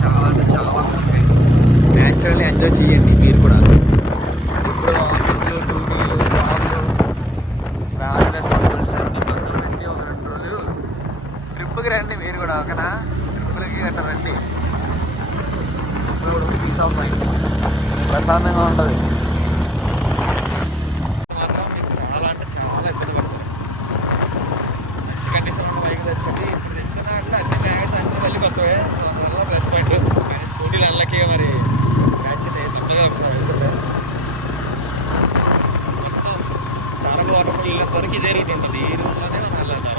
చాలా అంటే చాలా బాగుంది. న్యాచురల్లీ ఎంజాయ్ చేయండి మీరు కూడా. ఇప్పుడు ఆఫీస్లో డ్యూటీలు జాబ్లు ఫ్యామిలీ రెస్పాన్సిబిలిటీస్ అన్ని పక్కన పెట్టి ఒక 2 రోజులు ట్రిప్కి రండి మీరు కూడా. ఓకేనా? ట్రిప్పులకి గట్రా రండి. ఇప్పుడు పీస్ ఆఫ్ మైండ్ ప్రశాంతంగా ఉంటుంది. మాత్రం మీకు చాలా అంటే చాలా ఇబ్బంది పడుతుంది. మంచి కండిషన్ ఉన్న బైక్ తెచ్చుకోండి. ఇప్పుడు తెచ్చుకున్న వాటిలో అన్ని బ్యాగెస్ అన్నీ మళ్ళీ కొత్తవే. So plus point. కానీ స్కూటీలు అల్లకే మరి బ్యాచ్ తరకు వాటర్ఫుల్ వరకు ఇదే రూట్ ఉంటుంది. ఈ రూట్లోనే మనం వెళ్ళారు.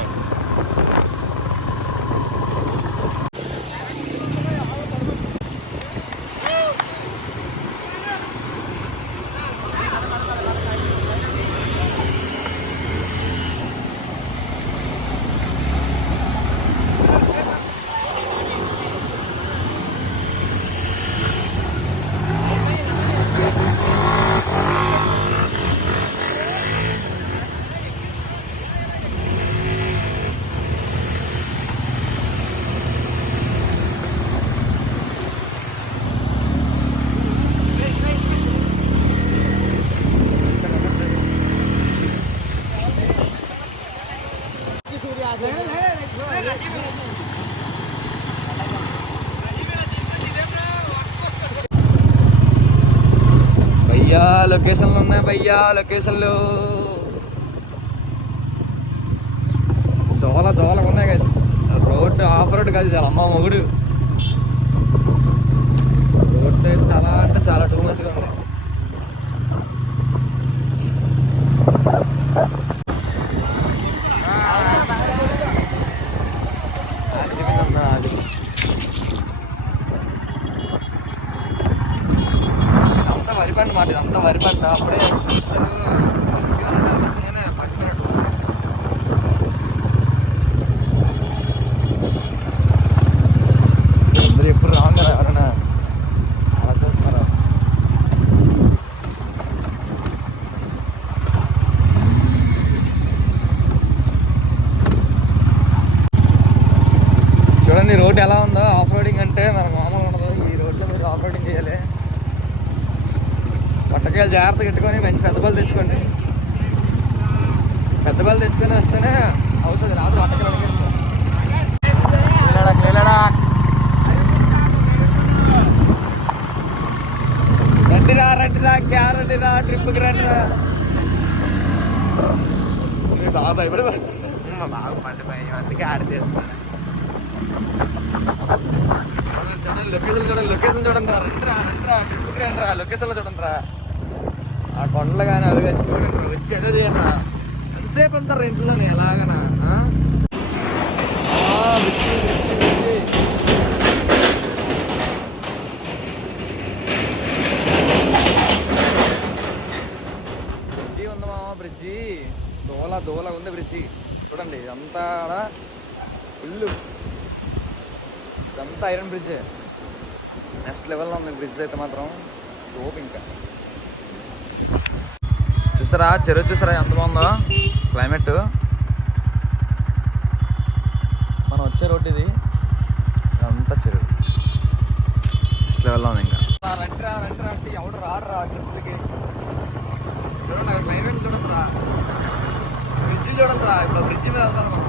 భయ్యా లొకేషన్లు ఉన్నాయి. భయ్యా లొకేషన్లు దోలగా ఉన్నాయి కదా. రోడ్డు ఆఫ్ రోడ్ కాదు, చాలా అమ్మ మొగుడు రోడ్డు. చాలా అంటే చాలా టూ మచ్గా ఉంది. వరి పంట మాట, ఇదంతా వరి పంట. అప్పుడే అందరూ ఎప్పుడు రాంగ్ కదా ఎవరైనా అలా చూస్తున్నారా? చూడండి రోడ్డు ఎలా ఉందో. ఆఫ్ రోడింగ్ అంటే మనకు మామూలు ఉండదు. ఈ రోడ్లో మీరు ఆఫ్ రోడింగ్ చేయాలి. పట్టకాయలు జాగ్రత్తగా పెట్టుకొని మంచి పెద్ద బళ్ళు తెచ్చుకోండి. పెద్ద బళ్ళు తెచ్చుకొని వస్తేనే అవుతుంది. రాదు పట్టకాయలు రండిరా క్యారెట్రా ట్రిప్కి రండిరా. బాగా భయపడిపోతున్నా. బాగా పండిపోయి అందుకే ఆడ చేస్తాను. లొకేషన్ చూడండి రా. రండిరా ట్రిప్కి రండిరా. లొకేషన్లో చూడండి రా. ఆ కొండలు కానీ అవి కానీ చూడండి. వచ్చి ఏదో చేయండి రా. ఎంతసేపు ఉంటారు ఇంట్లోనే ఎలాగనా? బ్రిడ్జి ఉంది మామ. బ్రిడ్జి దోల ఉంది బ్రిడ్జి. చూడండి ఇదంతా ఫుల్. ఇదంతా ఐరన్ బ్రిడ్జ్. నెక్స్ట్ లెవెల్లో ఉంది బ్రిడ్జ్ అయితే మాత్రం. టోప్ ఇంకా చూసారా? చెరువు చూసారా ఎంత బాగుందో క్లైమేట్. మనం వచ్చే రోడ్డు ఇది. ఇదంతా చెరువు. నెక్స్ట్ లెవెల్లో ఉంది ఇంకా. రండిరా అంటే ఎవడు రాడురా ట్రిప్లకి. చూడండి అక్కడ క్లైమేట్ చూడండి రా. బ్రిడ్జి చూడండి రా. ఇప్పుడు బ్రిడ్జి మీద వెళ్తాను.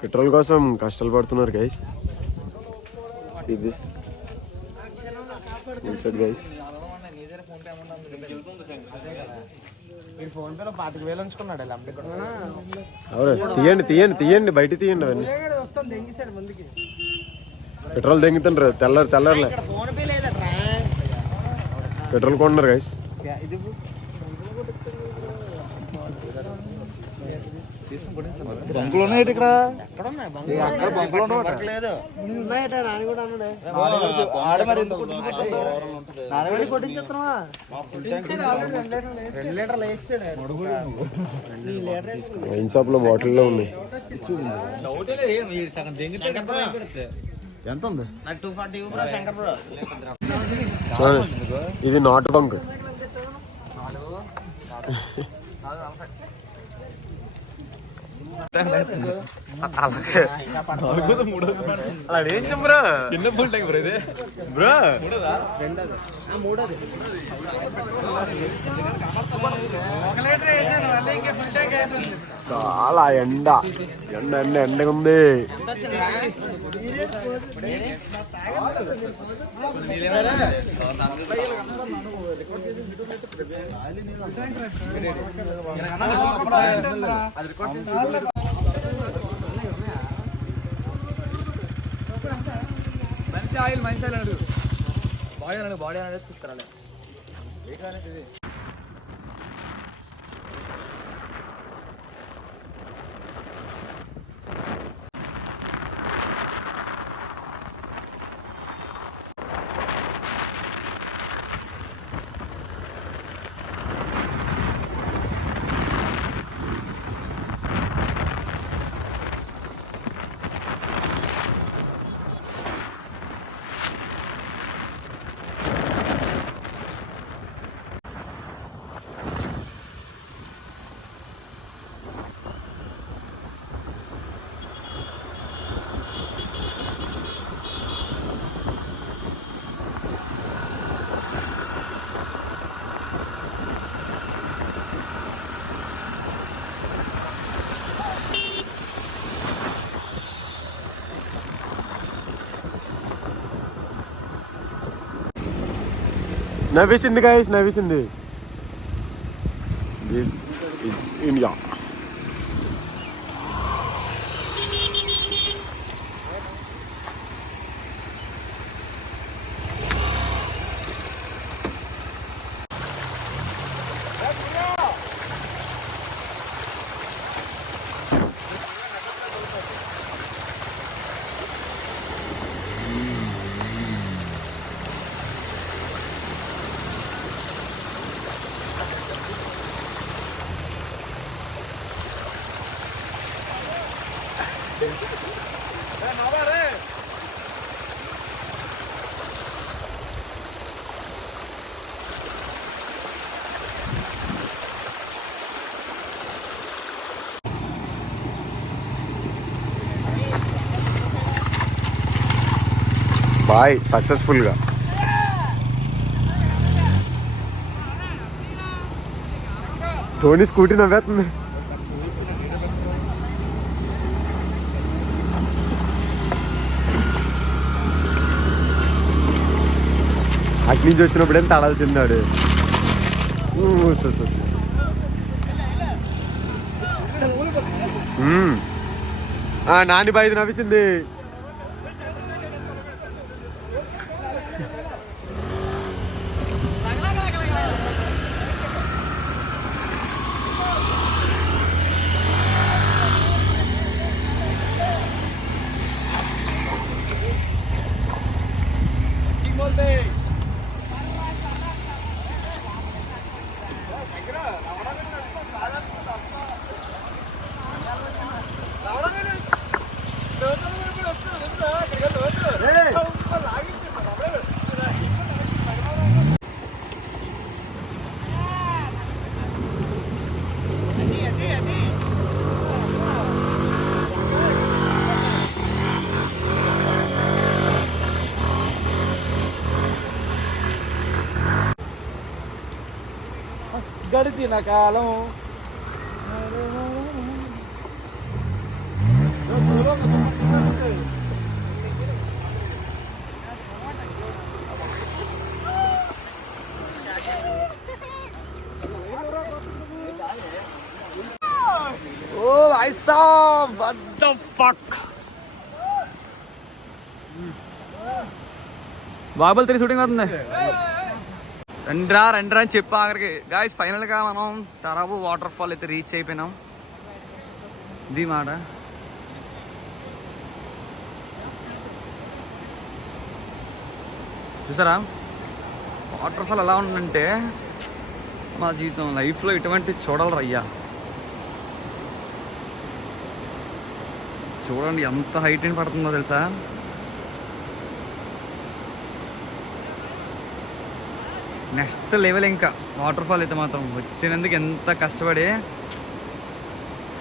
పెట్రోల్ కోసం కష్టాలు పడుతున్నారు guys. See this inside guys. తీయండి తీయండి తీయండి, బయట తీయండి అవన్నీ. పెట్రోల్ దెంగుతుండ్రు తెల్లర్లే. పెట్రోల్ కొంటున్నారు గైస్. బంకులు ఉన్నాయి ఇక్కడ. వైన్ షాప్ లో బాటిల్లో ఉన్నాయి. ఎంత ఉంది? ఇది నాటు బంక్. చాలా ఎండగా ఉంది. మంచి ఆయిల్ అడుగు. బాడీ అనేది తీసుకురాలే. నవ్వేసింది గైస్, నవ్వేసింది. This is India. బాయ్ సక్సెస్ఫుల్గా. టోనీ స్కూటీ నవ్వేస్తుంది. అటు నుంచి వచ్చినప్పుడు ఏం తడాల్సిందాడు. నాని బాయ్ నవ్విసింది. గడిచిన కాలం ఓ ఐ సాబ్ వాట్ ద ఫక్ బాబుల్ 3 షూటింగ్ అవుతుంది. రండిరా అని చెప్పా ఆఖరికి. గాయస్ ఫైనల్ గా మనం తరాబు వాటర్ ఫాల్ అయితే రీచ్ అయిపోయినాం. ఇది మాట. చూసారా వాటర్ ఫాల్ ఎలా ఉందంటే మా జీవితం లైఫ్లో ఇటువంటి చూడాలి అయ్యా. చూడండి ఎంత హైట్ అని పడుతుందో తెలుసా. నెక్స్ట్ లెవెల్ ఇంకా వాటర్ ఫాల్ అయితే మాత్రం వచ్చినందుకు ఎంత కష్టపడి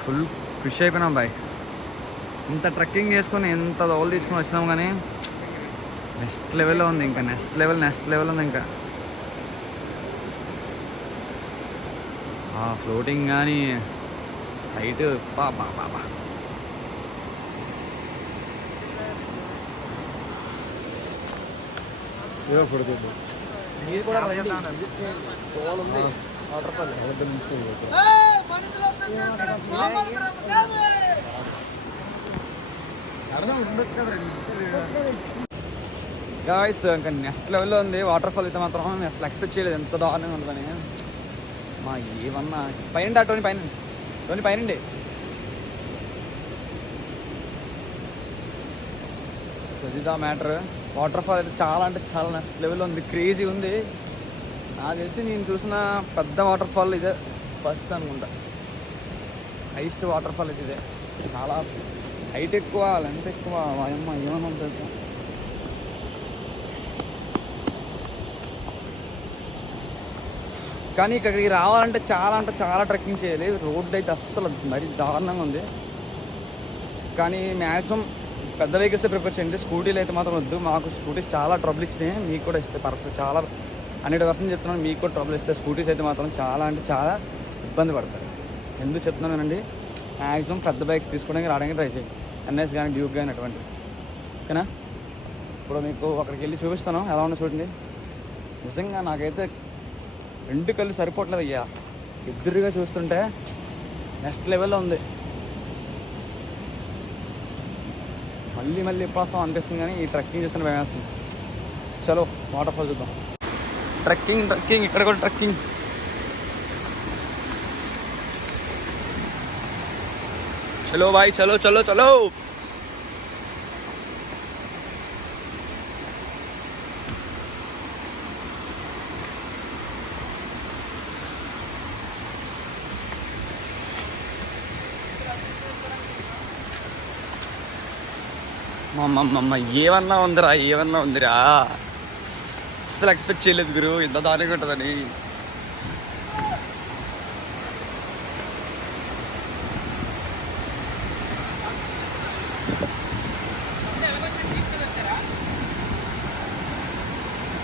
ఫుల్ ఖుషి అయిపోయినాం బాయ్. ఇంత ట్రెక్కింగ్ చేసుకొని ఎంత దోలు తీసుకొని వచ్చినాం కానీ నెక్స్ట్ లెవెల్లో ఉంది. ఇంకా నెక్స్ట్ లెవెల్ ఉంది. ఇంకా ఫ్లోటింగ్ కానీ హైట్ పాపా గాయ్స్ ఇంకా నెక్స్ట్ లెవెల్లో ఉంది వాటర్ ఫాల్ అయితే మాత్రం. అసలు ఎక్స్పెక్ట్ చేయలేదు ఎంత దారుణంగా ఉంటుందని. మా ఏమన్నా పైన టోని పైనండి ఇదా మ్యాటర్. వాటర్ ఫాల్ అయితే చాలా అంటే చాలా నెక్స్ట్ లెవెల్లో ఉంది. క్రేజీ ఉంది. నాకు తెలిసి నేను చూసిన పెద్ద వాటర్ ఫాల్ ఇదే ఫస్ట్ అనుకుంటా. హైయెస్ట్ వాటర్ ఫాల్ అయితే ఇదే. చాలా హైట్ ఎక్కువ, లెంత్ ఎక్కువ. అమ్మ ఏమన్నా తెలుసా. కానీ ఇక్కడికి రావాలంటే చాలా ట్రెక్కింగ్ చేయాలి. రోడ్డు అయితే అస్సలు మరీ దారుణంగా ఉంది. కానీ మ్యాక్సిమం పెద్ద వెహికల్స్ ప్రిఫర్ చేయండి. స్కూటీలు అయితే మాత్రం వద్దు. మాకు స్కూటీస్ చాలా ట్రబుల్ ఇచ్చినాయి. మీకు కూడా ఇస్తాయి పర్ఫెక్ట్. చాలా 100% చెప్తున్నాను, మీకు కూడా ట్రబుల్ ఇస్తాయి. స్కూటీస్ అయితే మాత్రం చాలా అంటే చాలా ఇబ్బంది పడతారు. ఎందుకు చెప్తున్నానండి, మ్యాక్సిమం పెద్ద బైక్స్ తీసుకోవడానికి రావడానికి ట్రై చేయండి. ఎన్ఎస్ కానీ డ్యూక్ కానీ అటువంటి. ఓకేనా. ఇప్పుడు మీకు అక్కడికి వెళ్ళి చూపిస్తాను ఎలా ఉందో చూడండి. నిజంగా నాకైతే 2 కళ్ళు సరిపోవట్లేదు అయ్యా. ఎదురుగా చూస్తుంటే నెక్స్ట్ లెవెల్లో ఉంది. మళ్ళీ ఎప్పుడు అనిపిస్తుంది కానీ ఈ ట్రెక్కింగ్ చేస్తున్న భయం వేస్తుంది. చలో వాటర్ ఫాల్ చూద్దాం. ట్రెక్కింగ్ ఇక్కడ కూడా ట్రెక్కింగ్. చలో బాయ్ చలో. ఏమన్నా ఉందిరా అసలు ఎక్స్పెక్ట్ చేయలేదు గురు ఇంత దారుణంగా ఉంటుందని.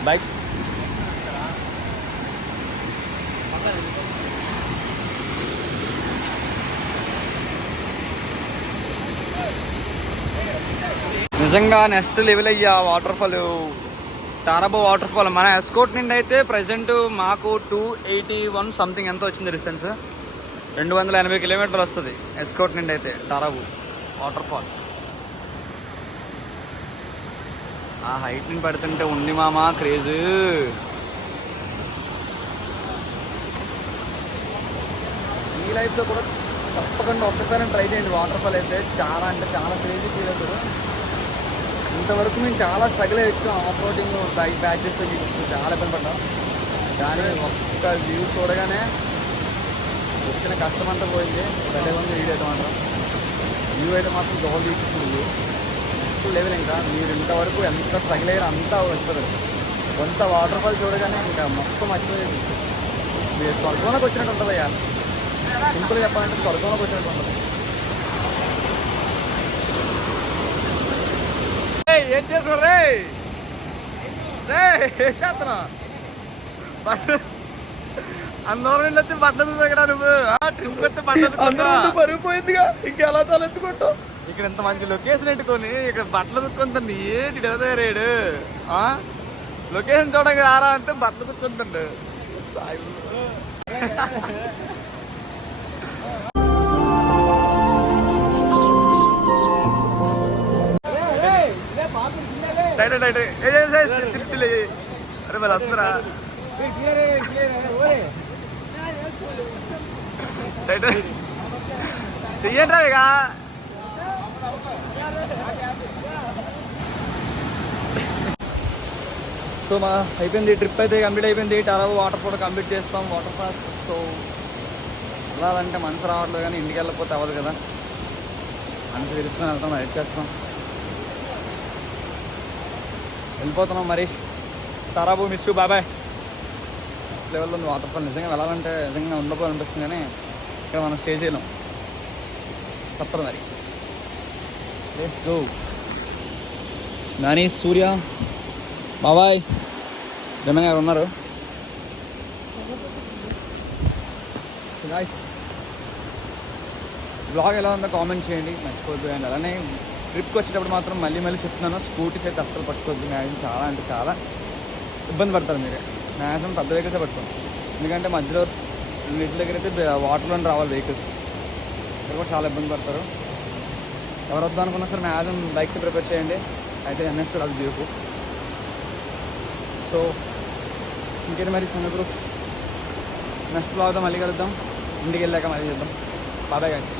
బైక్స్ నిజంగా నెక్స్ట్ లెవెల్ అయ్యా వాటర్ ఫాల్. తారాబో వాటర్ ఫాల్ మన ఎస్కోట్ నుండి అయితే ప్రజెంట్ మాకు 281 సంథింగ్ ఎంత వచ్చింది డిస్టెన్స్. 280 కిలోమీటర్లు వస్తుంది ఎస్కోట్ నుండి అయితే తారాబు వాటర్ ఫాల్. ఆ హైట్ ని పడుతుంటే ఉంది మామా క్రేజ్. ఈ లైఫ్లో కూడా తప్పకుండా ఒక్కసారి ట్రై చేయండి వాటర్ ఫాల్ అయితే. చాలా అంటే చాలా క్రేజీ ఫీల్ అవుతారు. ఇంతవరకు మేము చాలా స్ట్రగుల్ అయ్యొచ్చు. ఆఫ్ రోడింగ్ బైక్ బ్యాచెస్ చాలా ఇబ్బంది పడ్డాం. కానీ ఒక్క వ్యూ చూడగానే వచ్చిన కష్టం అంతా పోయింది. భలే ఉంది వీడియో అయితే మాత్రం. వ్యూ అయితే మాత్రం దోలు తీసుకుంటుంది లెవెల్. ఇంకా మీరు ఇంతవరకు ఎంత స్ట్రగుల్ అయ్యారో అంతా వస్తుంది. కొంత వాటర్ ఫాల్ చూడగానే ఇంకా మొత్తం మర్చిపోయేది. మీరు స్వర్గంలోకి వచ్చినట్టు ఉంటుంది అయ్యా. సింపుల్గా చెప్పాలంటే స్వర్గంలోకి వచ్చినట్టు ఉంటుంది. ఏం చేస్తున్నా రే ఏం చేస్తున్నా అందరం వచ్చి బట్టలు చూసా నువ్వు ట్రిప్ వస్తే బట్టలు పరుగు పోయిందిగా ఇంకెలా తలెత్తుకుంటావు. ఇక్కడ ఎంత మంచి లొకేషన్ పెట్టుకొని ఇక్కడ బట్టలు దుక్కుందండి ఏంటి డెవరేడు లొకేషన్ చూడడానికి రారా అంటే బట్టలు దుక్కుందండు. అరే మరి అందరా ఏంట్రా ఇక సో మా అయిపోయింది ట్రిప్ అయితే కంప్లీట్ అయిపోయింది. టారాబు వాటర్ ఫోటో కంప్లీట్ చేస్తాం వాటర్ పార్క్. సో వెళ్ళాలంటే మనసు రావట్లేదు కానీ ఇంటికి వెళ్ళకపోతే అవ్వదు కదా, మనసు విరుచుకొని వెళ్తాం, వెయిట్ చేస్తాం, వెళ్ళిపోతున్నాం మరి. తారాబు మిస్ యూ, బాబాయ్. నెక్స్ట్ లెవెల్లో ఉంది వాటర్ ఫాల్. నిజంగా వెళ్ళాలంటే నిజంగా ఉండకపోవాలనిపిస్తుంది కానీ ఇక్కడ మనం స్టే చేయలేం, తప్పదు మరి. Let's go. నాని, సూర్య, బాబాయ్, జమన్ గారు ఉన్నారు. బ్లాగ్ ఎలా ఉందో కామెంట్ చేయండి, మర్చిపోద్దు. అండ్ అలానే ట్రిప్కి వచ్చేటప్పుడు మాత్రం మళ్ళీ చెప్తున్నాను, స్కూటీస్ అయితే అస్సలు పట్టుకోవద్దు. మ్యాక్సిమం చాలా అంటే చాలా ఇబ్బంది పడతారు మీరు. మ్యాక్సిమం పెద్ద వెహికల్సే పట్టుకోండి, ఎందుకంటే మధ్యలో వీటి దగ్గర అయితే వాటర్లో రావాలి వెహికల్స్, ఇక్కడ కూడా చాలా ఇబ్బంది పడతారు. ఎవరు వద్దాం అనుకున్నా సరే మ్యాక్సిమం బైక్స్ ప్రిపేర్ చేయండి. అయితే ఎన్ఎస్ అది దిగు. సో ఇంకేంటి మరి సంగతులు, నెక్స్ట్ బ్లాగ్తో మళ్ళీ కలుద్దాం, ఇంటికి వెళ్ళాక మళ్ళీ చేద్దాం. బాబాయ్, గైస్.